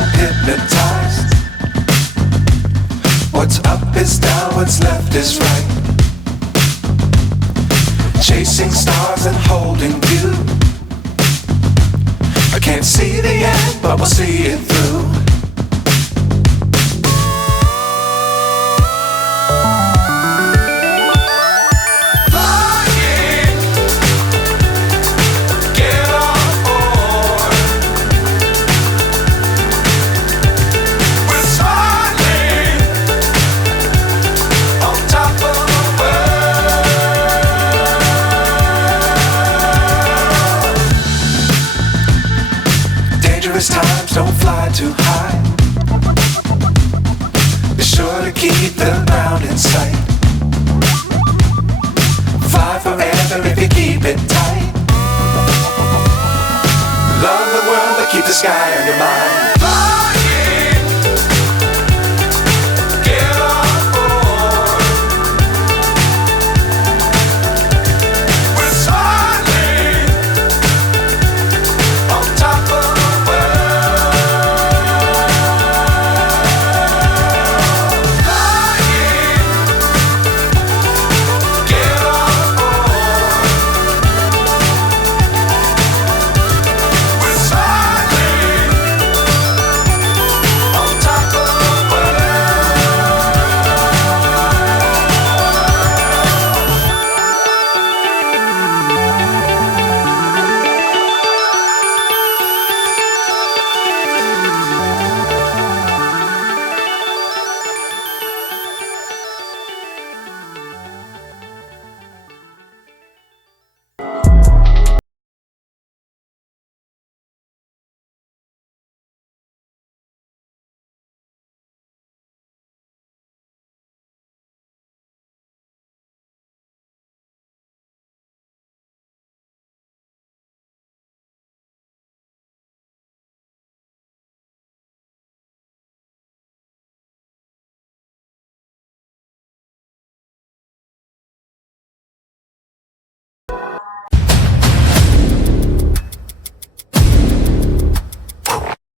I'm hypnotized. What's up is down, what's left is right. Chasing stars and holding you. I can't see the end, but we'll see it through. Times don't fly too high. Be sure to keep the ground in sight. Fly forever if you keep it tight. Love the world but keep the sky on your mind.